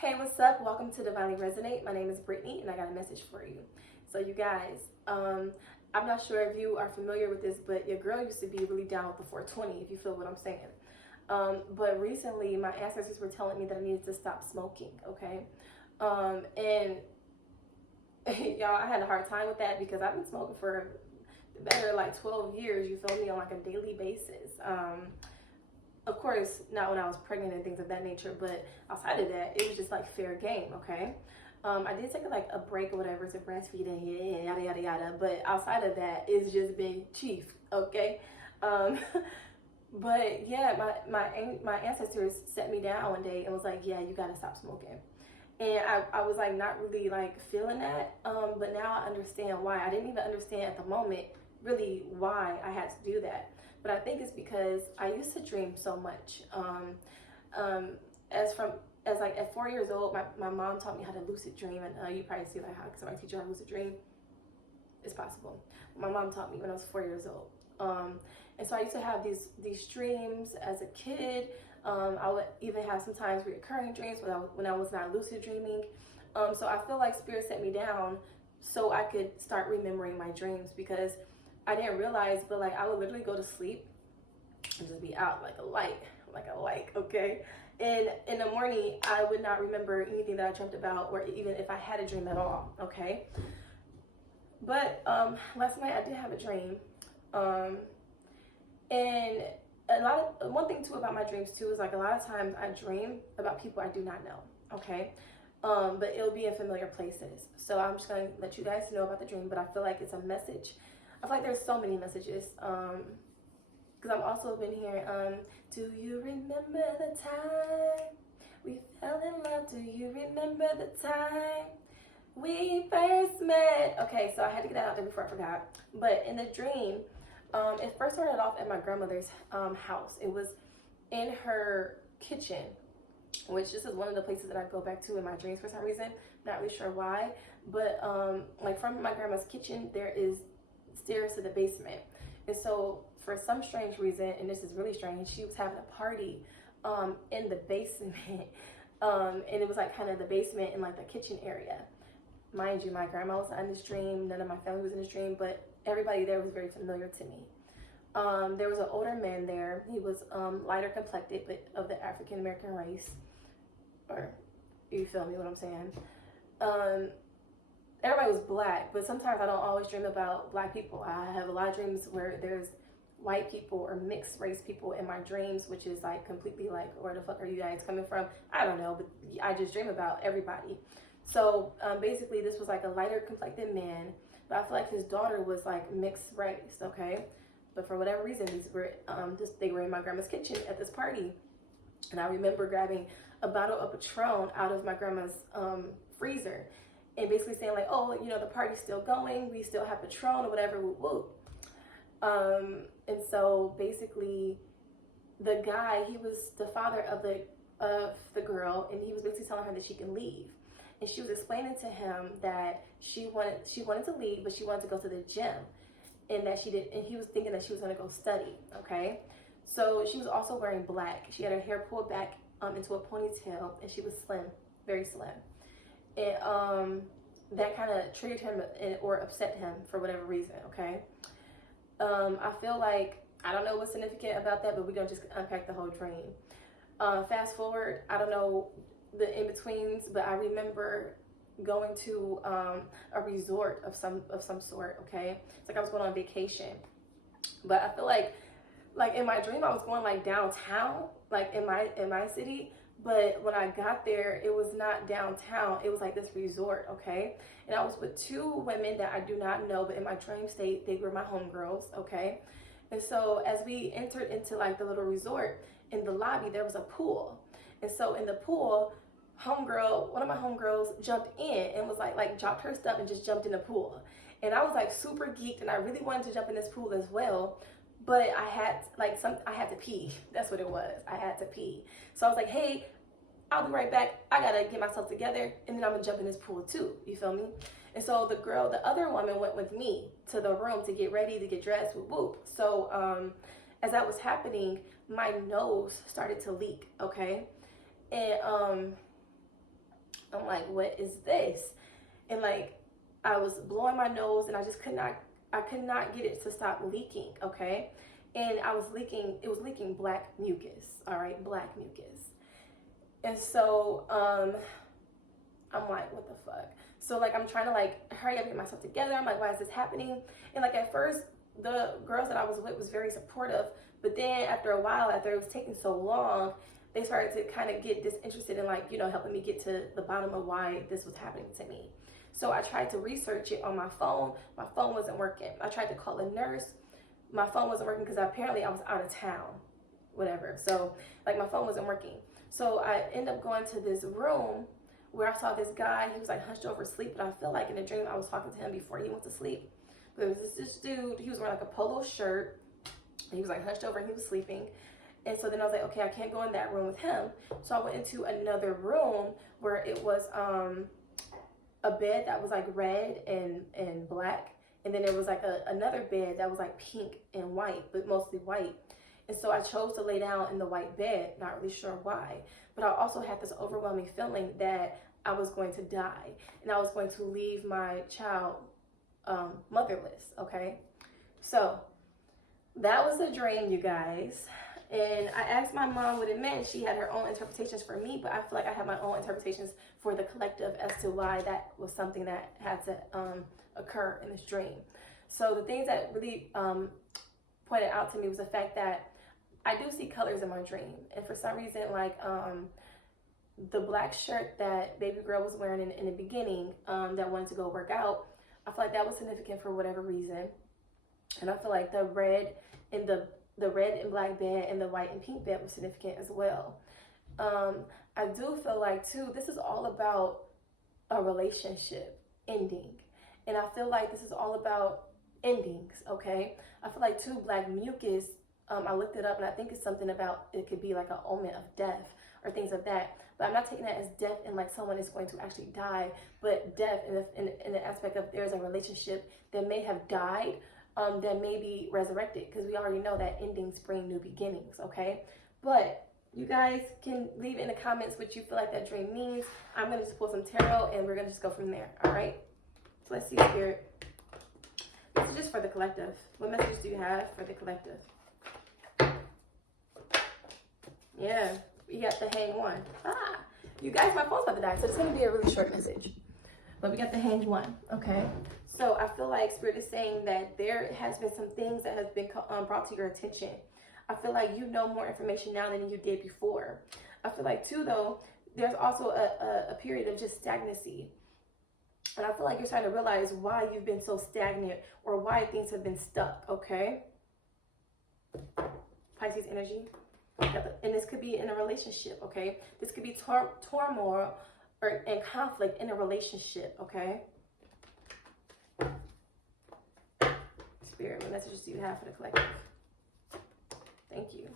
Hey, what's up? Welcome to Divinely Resonate. My name is Brittany, and I got a message for you. So, you guys, I'm not sure if you are familiar with this, but your girl used to be really down with the 420, if you feel what I'm saying. But recently, my ancestors were telling me that I needed to stop smoking, okay? And y'all, I had a hard time with that because I've been smoking for the better like 12 years, you feel me, on like a daily basis. Of course, not when I was pregnant and things of that nature, but outside of that, it was just like fair game, okay? I did take like a break or whatever to breastfeed and yada yada yada, but outside of that, it's just been chief, okay? Um, but yeah, my ancestors set me down one day and was like, yeah, you gotta stop smoking. And I was like not really like feeling that, but now I understand why. I didn't even understand at the moment really why I had to do that. But I think it's because I used to dream so much. Um, as like at 4 years old, my mom taught me how to lucid dream, and you probably see like how somebody teach you how to lucid dream. It's possible. My mom taught me when I was 4 years old, and so I used to have these dreams as a kid. I would even have sometimes recurring dreams when I was not lucid dreaming. So I feel like spirit set me down so I could start remembering my dreams because I didn't realize, but like I would literally go to sleep and just be out like a light, okay? And in the morning, I would not remember anything that I dreamt about, or even if I had a dream at all, okay? But last night I did have a dream, and one thing too about my dreams too is like a lot of times I dream about people I do not know, okay? But it'll be in familiar places. So I'm just gonna let you guys know about the dream, but I feel like it's a message. I feel like there's so many messages. Because I've also been hearing, do you remember the time we fell in love? Do you remember the time we first met? Okay, so I had to get that out there before I forgot. But in the dream, it first started off at my grandmother's house. It was in her kitchen, which this is one of the places that I go back to in my dreams for some reason. Not really sure why, but like from my grandma's kitchen, there is stairs to the basement. And so for some strange reason, and this is really strange, she was having a party in the basement. And it was like kind of the basement in like the kitchen area. Mind you, my grandma was not in this dream, none of my family was in this dream, but everybody there was very familiar to me. There was an older man there. He was lighter complected, but of the African American race. Or you feel me what I'm saying? Everybody was black, but sometimes I don't always dream about black people. I have a lot of dreams where there's white people or mixed race people in my dreams, which is like completely like, where the fuck are you guys coming from? I don't know, but I just dream about everybody. So basically this was like a lighter complected man, but I feel like his daughter was like mixed race, okay? But for whatever reason, they were in my grandma's kitchen at this party. And I remember grabbing a bottle of Patron out of my grandma's freezer and basically saying like, oh, you know, the party's still going, we still have Patron or whatever, whoop whoop. And so basically the guy, he was the father of the girl, and he was basically telling her that she can leave. And she was explaining to him that she wanted to leave, but she wanted to go to the gym, and that she did, and he was thinking that she was gonna go study, okay? So she was also wearing black. She had her hair pulled back into a ponytail, and she was slim, very slim. And that kind of triggered him or upset him for whatever reason, okay? I feel like, I don't know what's significant about that, but we're gonna just unpack the whole dream. Fast forward, I don't know the in-betweens, but I remember going to a resort of some sort, okay? It's like I was going on vacation. But I feel like in my dream I was going like downtown, like in my city. But when I got there, it was not downtown. It was like this resort, okay? And I was with two women that I do not know, but in my dream state, they were my homegirls, okay? And so as we entered into like the little resort, in the lobby, there was a pool. And so in the pool, one of my homegirls jumped in and was like dropped her stuff and just jumped in the pool. And I was like super geeked, and I really wanted to jump in this pool as well. But I had to pee. That's what it was. I had to pee. So I was like, hey, I'll be right back. I gotta get myself together, and then I'm gonna jump in this pool too. You feel me? And so the other woman went with me to the room to get ready, to get dressed, whoop whoop. So as that was happening, my nose started to leak, okay? And I'm like, what is this? And like, I was blowing my nose and I could not get it to stop leaking, okay? And it was leaking black mucus, all right, black mucus. And so, I'm like, what the fuck? So like, I'm trying to like hurry up and get myself together. I'm like, why is this happening? And like at first, the girls that I was with was very supportive, but then after a while, after it was taking so long, they started to kind of get disinterested in like, you know, helping me get to the bottom of why this was happening to me. So I tried to research it on my phone. My phone wasn't working. I tried to call a nurse. My phone wasn't working because apparently I was out of town, whatever. So like my phone wasn't working. So I ended up going to this room where I saw this guy. He was like hunched over asleep, but I feel like in a dream I was talking to him before he went to sleep. But it was this dude. He was wearing like a polo shirt. He was like hunched over and he was sleeping. And so then I was like, okay, I can't go in that room with him. So I went into another room where it was a bed that was like red and black. And then there was like another bed that was like pink and white, but mostly white. And so I chose to lay down in the white bed, not really sure why. But I also had this overwhelming feeling that I was going to die and I was going to leave my child motherless, okay? So that was a dream, you guys. And I asked my mom what it meant. She had her own interpretations for me, but I feel like I have my own interpretations for the collective as to why that was something that had to occur in this dream. So the things that really pointed out to me was the fact that I do see colors in my dream. And for some reason, like the black shirt that baby girl was wearing in the beginning that wanted to go work out, I feel like that was significant for whatever reason. And I feel like the red and black bed and the white and pink bed was significant as well. I do feel like too, this is all about a relationship ending. And I feel like this is all about endings, okay? I feel like too, black mucus, I looked it up and I think it's something about, it could be like an omen of death or things of that. But I'm not taking that as death and like someone is going to actually die, but death in the aspect of there's a relationship that may have died, that may be resurrected, because we already know that endings bring new beginnings, okay? But you guys can leave in the comments what you feel like that dream means. I'm going to just pull some tarot and we're going to just go from there, all right? So let's see, Spirit. This is just for the collective. What messages do you have for the collective? Yeah, we got the Hanged One. You guys, my phone's about to die, so it's going to be a really short message. But we got the Hanged One, okay? So I feel like Spirit is saying that there has been some things that has been brought to your attention. I feel like you know more information now than you did before. I feel like too, though, there's also a period of just stagnancy. And I feel like you're starting to realize why you've been so stagnant or why things have been stuck, okay? Pisces energy. And this could be in a relationship, okay? This could be turmoil and conflict in a relationship, okay? Spirit, what messages do you have for the collective? Thank you.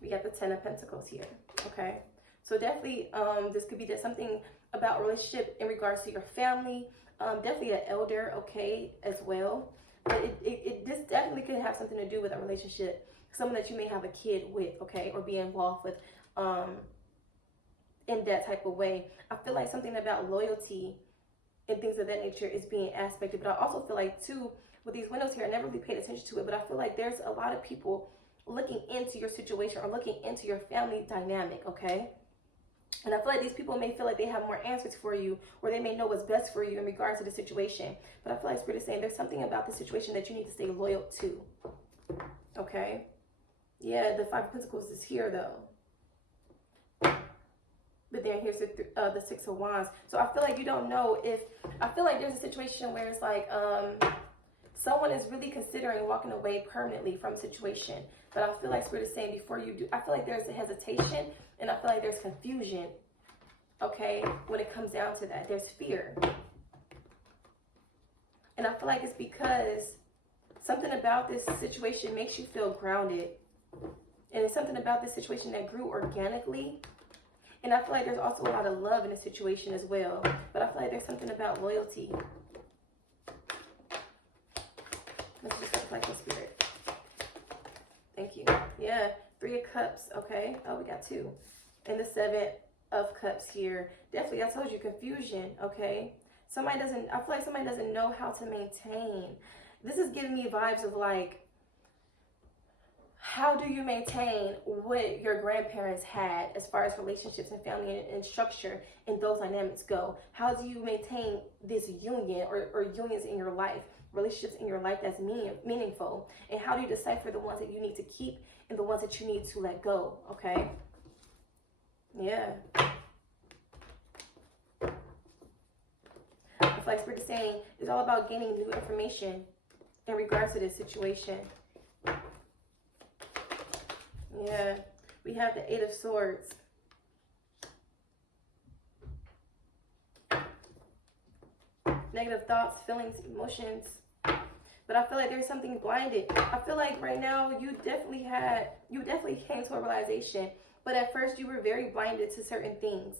We got the Ten of Pentacles here, okay? So definitely, this could be something about a relationship in regards to your family. Definitely an elder, okay, as well. But this definitely could have something to do with a relationship. Someone that you may have a kid with, okay, or be involved with in that type of way. I feel like something about loyalty and things of that nature is being aspected. But I also feel like, too, with these windows here, I never really paid attention to it, but I feel like there's a lot of people looking into your situation or looking into your family dynamic, okay? And I feel like these people may feel like they have more answers for you, or they may know what's best for you in regards to the situation. But I feel like Spirit is saying there's something about the situation that you need to stay loyal to, okay? Yeah, the Five of Pentacles is here, though. But then here's the Six of Wands. So I feel like you don't know if... I feel like there's a situation where it's like... someone is really considering walking away permanently from a situation. But I feel like Spirit is saying before you do... I feel like there's a hesitation, and I feel like there's confusion, okay, when it comes down to that. There's fear. And I feel like it's because something about this situation makes you feel grounded. And it's something about this situation that grew organically. And I feel like there's also a lot of love in the situation as well. But I feel like there's something about loyalty. Let's just look like the Spirit. Thank you. Yeah, Three of Cups, okay. Oh, we got two. And the Seven of Cups here. Definitely, I told you, confusion, okay? I feel like somebody doesn't know how to maintain. This is giving me vibes of like, how do you maintain what your grandparents had as far as relationships and family and structure and those dynamics go? How do you maintain this union or unions in your life, relationships in your life that's meaningful? And how do you decipher the ones that you need to keep and the ones that you need to let go, okay? Yeah. It's like Spirit is saying, it's all about gaining new information in regards to this situation. Yeah, we have the Eight of Swords. Negative thoughts, feelings, emotions. But I feel like there's something blinded. I feel like right now you definitely came to a realization, but at first you were very blinded to certain things.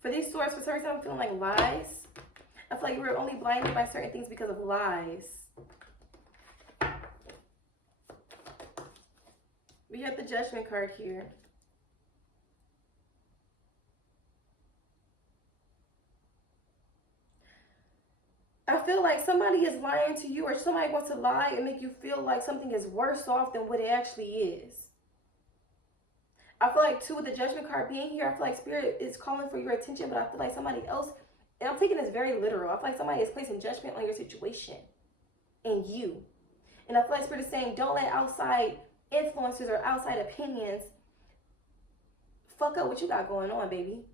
For these swords, for certain I'm feeling like lies. I feel like you were only blinded by certain things because of lies. We have the Judgment card here. I feel like somebody is lying to you, or somebody wants to lie and make you feel like something is worse off than what it actually is. I feel like too, with the Judgment card being here, I feel like Spirit is calling for your attention, but I feel like somebody else, and I'm taking this very literal, I feel like somebody is placing judgment on your situation and you. And I feel like Spirit is saying, don't let outside influences or outside opinions fuck up what you got going on, baby.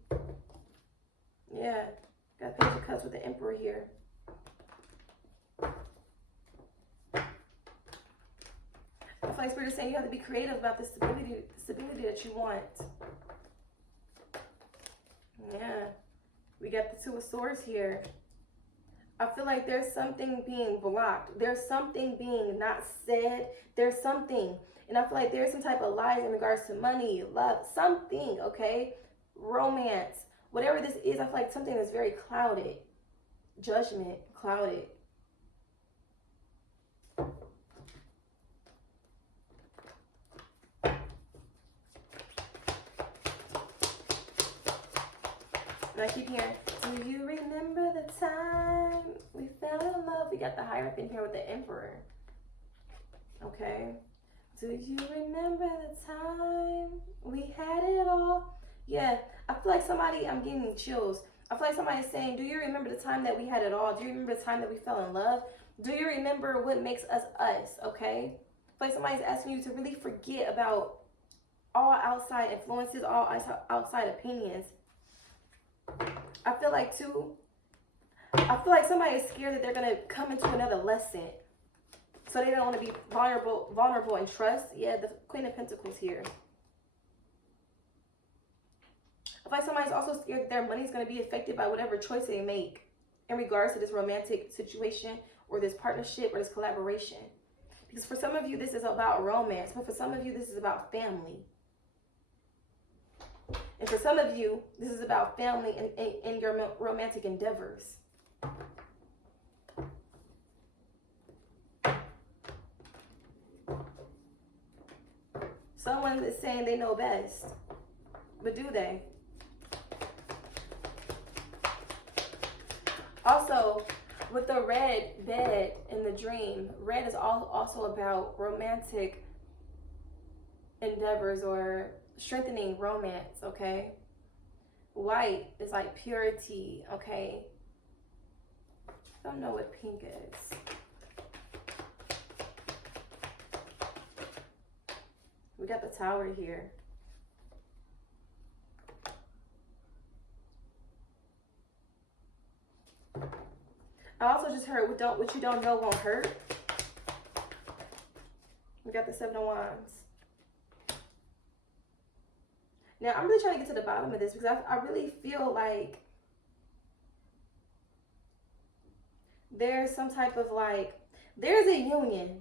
Yeah, got Page of Cups with the Emperor here. I feel like Spirit is saying you have to be creative about the stability that you want. Yeah, we got the Two of Swords here. I feel like there's something being blocked. There's something being not said. There's something. And I feel like there's some type of lies in regards to money, love, something, okay? Romance. Whatever this is, I feel like something is very clouded. Judgment, clouded. And I keep hearing, do you remember the time we fell in love? We got the Hierophant here with the Emperor. Okay. Do you remember the time we had it all? Yeah, I feel like somebody, I'm getting chills. I feel like somebody's saying, do you remember the time that we had it all? Do you remember the time that we fell in love? Do you remember what makes us us, okay? I feel like somebody's asking you to really forget about all outside influences, all outside opinions. I feel like too, I feel like somebody is scared that they're going to come into another lesson. So they don't want to be vulnerable and trust. Yeah, the Queen of Pentacles here. I feel like somebody's also scared that their money is going to be affected by whatever choice they make in regards to this romantic situation or this partnership or this collaboration. Because for some of you, this is about romance. But for some of you, this is about family. And for some of you, this is about family and your romantic endeavors. Someone is saying they know best. But do they? Also, with the red bed in the dream, red is also about romantic endeavors or strengthening romance, okay? White is like purity, okay? I don't know what pink is. We got the Tower here. I also just heard what you don't know won't hurt. We got the Seven of Wands. Now, I'm really trying to get to the bottom of this because I really feel like there's some type of like, there's a union,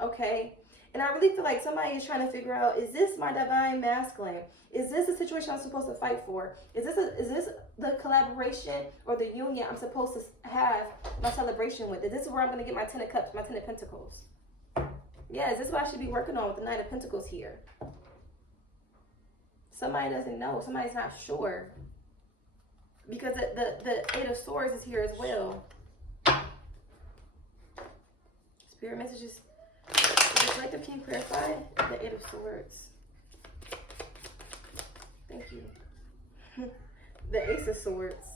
okay? And I really feel like somebody is trying to figure out, is this my divine masculine? Is this a situation I'm supposed to fight for? Is this the collaboration or the union I'm supposed to have my celebration with? Is this where I'm going to get my Ten of Cups, my Ten of Pentacles? Yeah, is this what I should be working on with the Nine of Pentacles here? somebody doesn't know. Somebody's not sure. Because the Eight of Swords is here as well. Spirit messages. The collective, can you clarify the Eight of Swords? Thank you. The Ace of Swords.